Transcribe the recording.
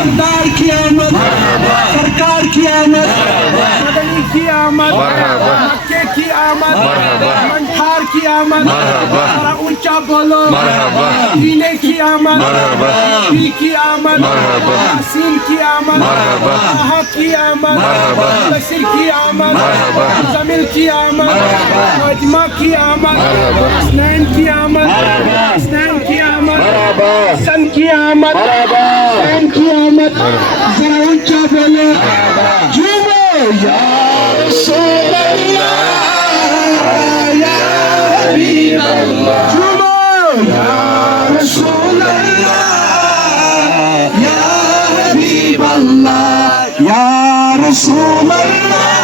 सरदार की आमद, सरकार की आमद, मदनी की आमद, मक्के की आमद, मंठार की आमद, सारा ऊंचा बोलो, दीने की आमद, पी की आमद, हसीन की आमद, आहा की आमद, बशीर की आमद, जमील की आमद, मजमा की आमद, स्नैन की आमद, स्नैन की आमद, सन की आमद, सैन की आमद, जरा ऊंचा बोलो, झूमो या रसूल अल्लाह, या हबीब अल्लाह, झूमो या रसूल अल्लाह, या हबीब अल्लाह, या रसूल अल्लाह।